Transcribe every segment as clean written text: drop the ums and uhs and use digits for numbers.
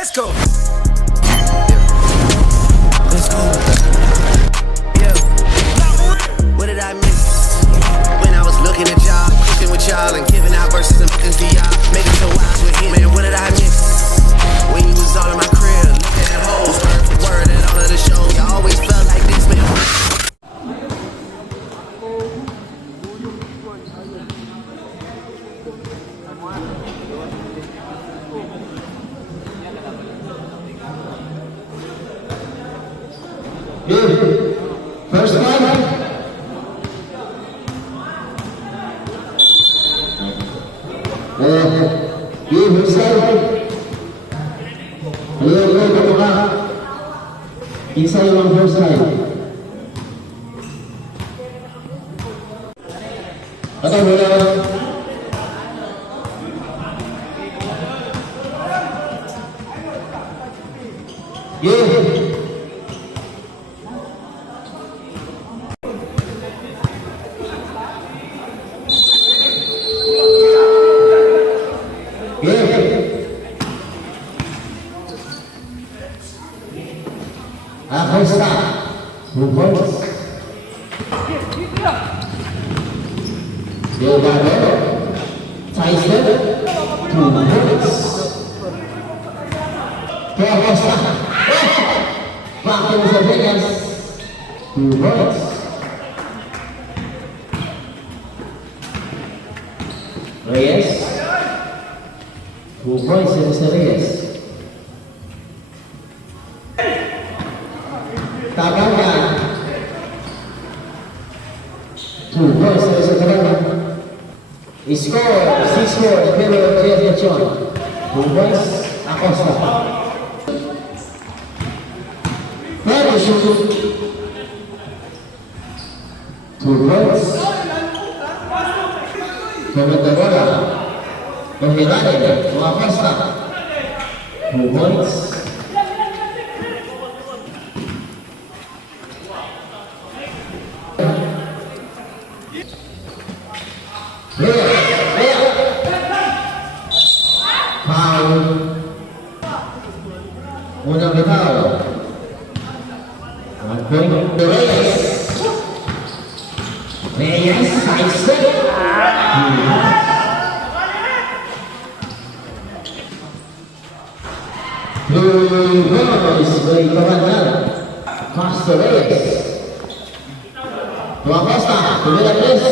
Let's go. Let's go. Yeah. What did I miss? When I was looking at y'all, cooking with y'all, and giving out verses and bookings to y'all, making so wise with him. Man, what did I miss? When you was all in my crib, looking at hoes, word for word at all of the shows. I always felt like this, man. Good. First one. Good. First side. Hello, ka. Isa yung first side. Ito mula. Good. First stop, 2 points. Delgado, Tyson, 2 points. Acosta, back to the Vegas, 2 points. Reyes, 2 points in Mr. Reyes. Tabangan 2 points sa Tabangan. Score 6-4 in favor of Jeff Lechon. 2 points Acosta. Pero shoot 2 points. Comandadora Pemilani Acosta 2 points. Unang bitaw. 1 point. Reyes. Reyes, side step. Blue Boys, may kabangan. Master Reyes. Dua Costa, tumila please.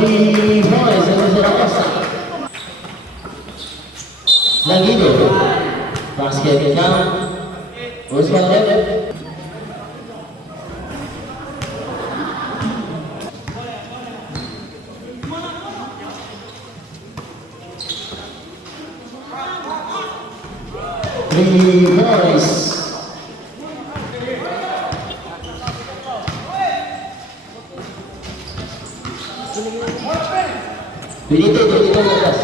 Blue Boys, ang Dua Costa. Langido. Basket down. Usman left. Three boys. Dito na atas.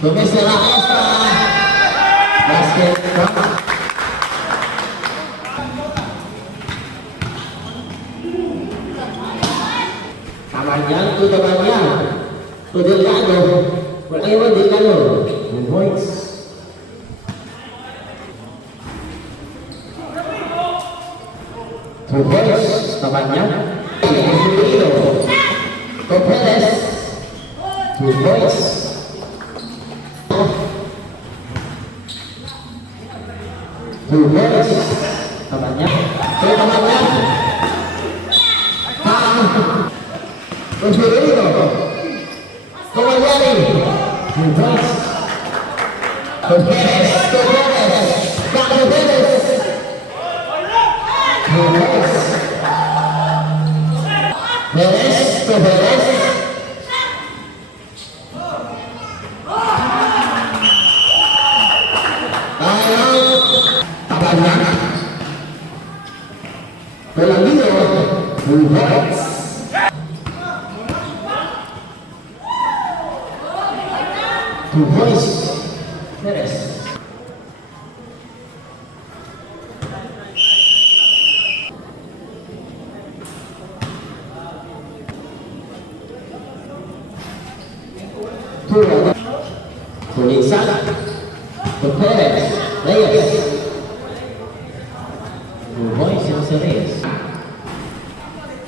Domestic Acosta. Basket. Tamanyan to Tamanyan. To Delgado. Wala kayo Delgado. 2 points. Tamanyan. To Perez. 2 points. Tugas Tamanyan. Tamanyan. Considerino. Tamanyan. Tugas. Perez. Back to Perez. Tugas. Perez to Perez. Pelangino, 2 points. Two points. Perez. 2. Tulisan. To Perez. Reyes. 2 points yung si Reyes.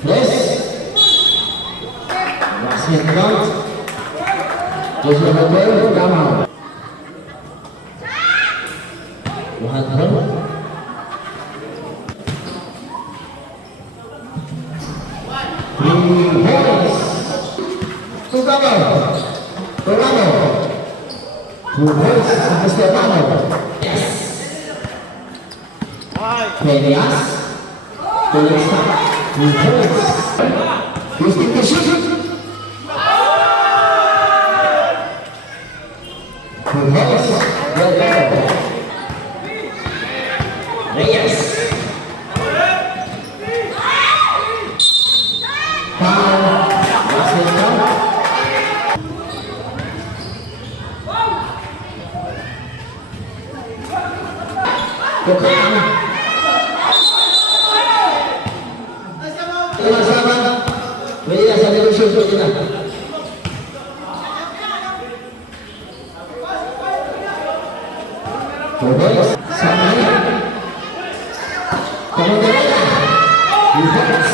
Press. Basket count. Joshua Rodeo, come out. Tuhan bro. Tugano. 2 points sa Estefano. Yes. Penias. Tulisan. 2 points. Houston to shoot. 2 points. Well done. Reyes. Foul. Basket count. Tukang. Sama-sama. Media sambil shoot kita. Boys, sama ini. Kemudian, defense.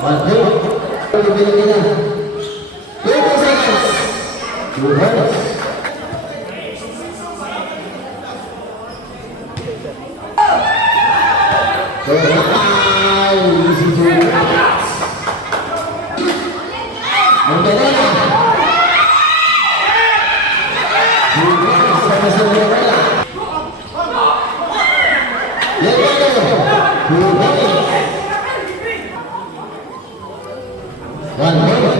Bantu, lebih kita. 20 seconds. Defense. Easy to Mendelena. Sama-sama bola. Levado. 2 points. 1 point.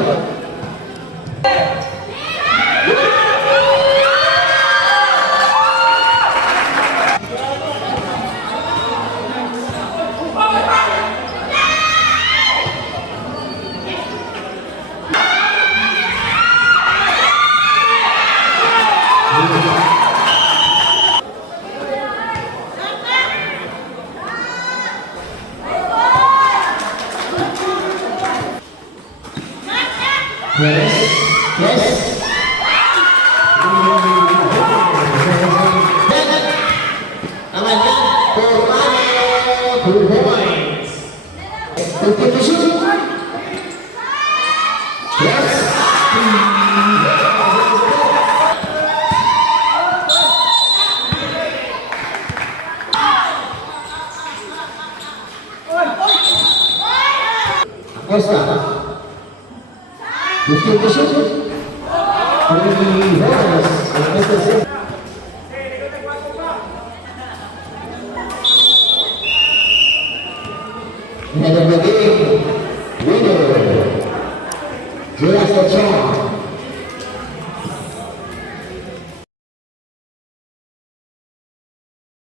Yes. Aman kan? 2 points. Untuk shoot. Yes. Acosta. Busquets to shoot. 3 points. Another game winner. Jelas Echon.